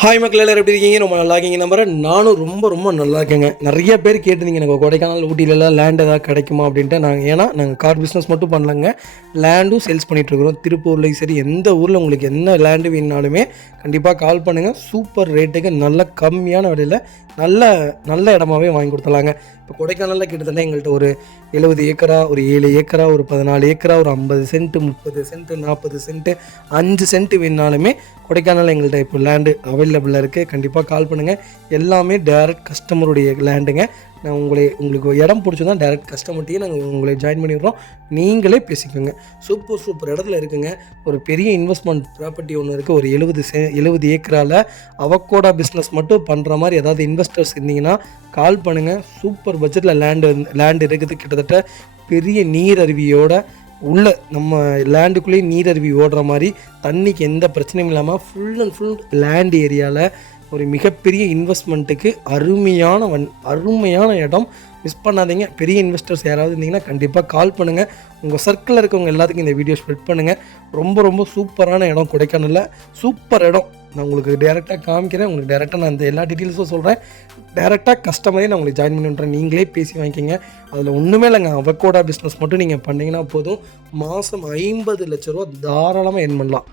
Hi மக்கள் எல்லாரும் எப்படி இருக்கீங்க? ரொம்ப நல்லா இருக்கீங்க நம்புறேன். நானும் ரொம்ப நல்லா இருக்கேங்க. நிறைய பேர் கேட்டிருந்தீங்க எனக்கு கொடைக்கானல் ஊட்டியிலலாம் லேண்ட் ஏதாவது கிடைக்குமா அப்படின்ட்டு. நாங்கள் கார் பிஸ்னஸ் மட்டும் பண்ணலங்க, லேண்டும் சேல்ஸ் பண்ணிகிட்ருக்குறோம். திருப்பூர்லேயும் சரி, எந்த ஊரில் உங்களுக்கு என்ன லேண்டு வேணுனாலுமே கண்டிப்பாக கால் பண்ணுங்கள். சூப்பர் ரேட்டுக்கு நல்ல கம்மியான விலையில் நல்ல நல்ல இடமாவே வாங்கி கொடுத்துலாங்க. இப்போ கொடைக்கானலில் கிட்டத்தட்ட எங்கள்கிட்ட ஒரு 70 ஏக்கரா, ஒரு 7 ஏக்கரா, ஒரு 14 ஏக்கரா, ஒரு 50 சென்ட்டு, 30 சென்ட்டு, 40 சென்ட்டு, 5 சென்ட்டு வேணுனாலுமே கொடைக்கானல் எங்கள்கிட்ட இப்போ லேண்டு அவைலபிளாக இருக்குது. கண்டிப்பாக கால் பண்ணுங்கள். எல்லாமே டைரக்ட் கஸ்டமருடைய லேண்டுங்க. நான் உங்களுக்கு இடம் பிடிச்சதான் டைரக்ட் கஸ்டமர்ட்டையே நாங்கள் உங்களை ஜாயின் பண்ணிடுறோம். நீங்களே பேசிக்கோங்க. சூப்பர் இடத்துல இருக்குங்க. ஒரு பெரிய இன்வெஸ்ட்மெண்ட் ப்ராப்பர்ட்டி ஒன்று இருக்குது. ஒரு 70 ஏக்கரால் அவக்கோடா பிஸ்னஸ் மட்டும் பண்ணுற மாதிரி ஏதாவது இன்வெஸ்டர்ஸ் இருந்தீங்கன்னா கால் பண்ணுங்கள். சூப்பர் பட்ஜெட்டில் லேண்டு இருக்குது. கிட்டத்தட்ட பெரிய நீர் அருவியோட உள்ள நம்ம லேண்டுக்குள்ளேயே நீர் அருவி ஓடுற மாதிரி, தண்ணிக்கு எந்த பிரச்சனையும் இல்லாமல் ஃபுல் அண்ட் ஃபுல் லேண்ட் ஏரியாவில் ஒரு மிகப்பெரிய இன்வெஸ்ட்மெண்ட்டுக்கு அருமையான இடம். மிஸ் பண்ணாதீங்க. பெரிய இன்வெஸ்டர்ஸ் யாராவது இருந்தீங்கன்னா கண்டிப்பாக கால் பண்ணுங்கள். உங்கள் சர்க்கிளில் இருக்கவங்க எல்லாத்துக்கும் இந்த வீடியோ ஸ்ப்ரெட் பண்ணுங்கள். ரொம்ப சூப்பரான இடம் கொடைக்கானலில். சூப்பர் இடம். நான் உங்களுக்கு டேரெக்டாக காமிக்கிறேன். உங்களுக்கு டேரெக்டாக நான் இந்த எல்லா டீட்டெயில்ஸும் சொல்கிறேன். டேரெக்டாக கஸ்டமரே நான் உங்களுக்கு ஜாயின் பண்ணி விட்றேன். நீங்களே பேசி வாங்கிக்கிங்க. அதில் ஒன்றுமே இல்லைங்க. அவக்கோடா பிஸ்னஸ் மட்டும் நீங்கள் பண்ணிங்கன்னா போதும், மாதம் 50 லட்ச ரூபா தாராளமாக எர்ன் பண்ணலாம்.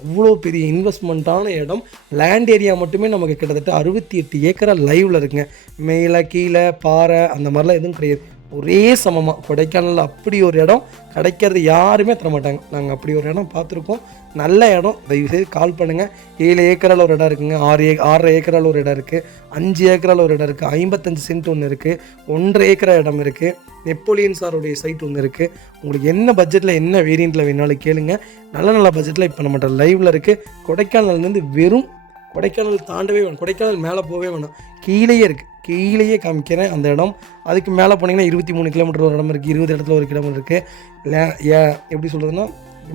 அவ்வளோ பெரிய இன்வெஸ்ட்மெண்ட்டான இடம். லேண்ட் ஏரியா மட்டுமே நமக்கு கிட்டத்தட்ட 68 ஏக்கரா லைவில் இருக்குங்க. மேலே கீழே பாறை அந்த மாதிரிலாம் எதுவும் கிடையாது. ஒரே சமமாக கொடைக்கானலில் அப்படி ஒரு இடம் கிடைக்கிறது யாருமே தரமாட்டாங்க. நாங்கள் அப்படி ஒரு இடம் பார்த்துருக்கோம். நல்ல இடம். தயவுசெய்து கால் பண்ணுங்கள். 7 ஏக்கரால் ஒரு இடம் இருக்குங்க. 6.5 ஏக்கரால் ஒரு இடம் இருக்குது. 5 ஏக்கரால் ஒரு இடம் இருக்குது. 55 சென்ட் ஒன்று இருக்குது. 1.5 ஏக்கரா இடம் இருக்குது. நெப்போலியன் சாருடைய சைட் ஒன்று இருக்குது. உங்களுக்கு என்ன பட்ஜெட்டில் என்ன வேரியண்ட்டில் வேணாலும் கேளுங்க. நல்ல பட்ஜெட்டில் இப்போ நம்மகிட்ட லைவில் இருக்குது. கொடைக்கானல்லேருந்து வெறும் கொடைக்கானல் தாண்டவே வேணும். கொடைக்கானல் மேலே போகவே வேணாம். கீழேயே இருக்குது. கீழேயே காமிக்கிறேன் அந்த இடம். அதுக்கு மேலே போனீங்கன்னா 23 கிலோமீட்டர் ஒரு இடம் இருக்குது. 20 இடத்துல ஒரு கிலோமீட்டர் இருக்குது. எப்படி சொல்கிறதுன்னா,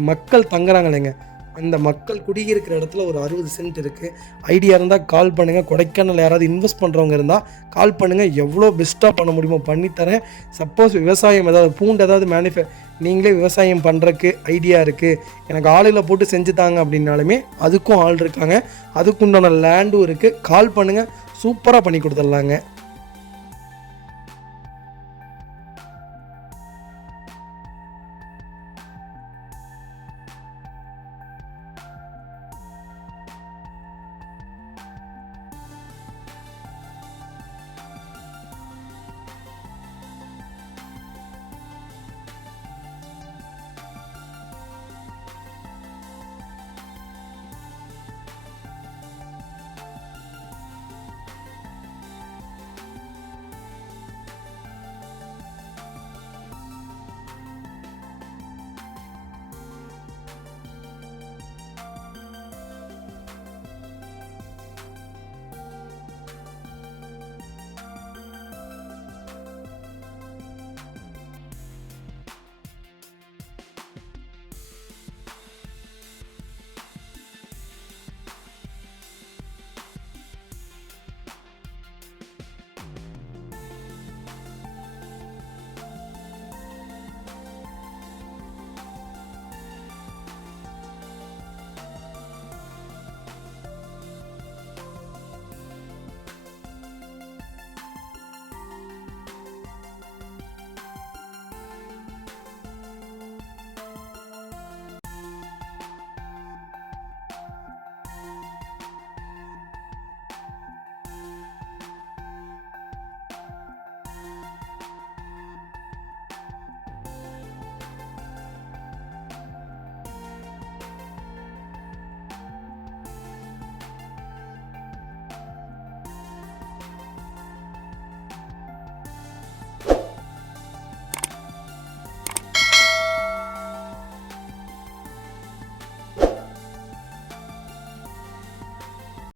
மக்கள் தங்குறாங்க இல்லைங்க, அந்த மக்கள் குடியிருக்கிற இடத்துல ஒரு 60 சென்ட் இருக்குது. ஐடியா இருந்தால் கால் பண்ணுங்கள். கொடைக்கானல் யாராவது இன்வெஸ்ட் பண்ணுறவங்க இருந்தால் கால் பண்ணுங்கள். எவ்வளோ பெஸ்ட்டாக பண்ண முடியுமோ பண்ணித்தரேன். சப்போஸ் விவசாயம் ஏதாவது பூண்டு ஏதாவது நீங்களே விவசாயம் பண்ணுறக்கு ஐடியா இருக்குது, எனக்கு ஆளுகளை போட்டு செஞ்சு தாங்க அப்படின்னாலுமே அதுக்கும் ஆள் இருக்காங்க. அதுக்குண்டான லேண்டும் இருக்குது. கால் பண்ணுங்கள். சூப்பராக பண்ணி கொடுத்துடலாங்க.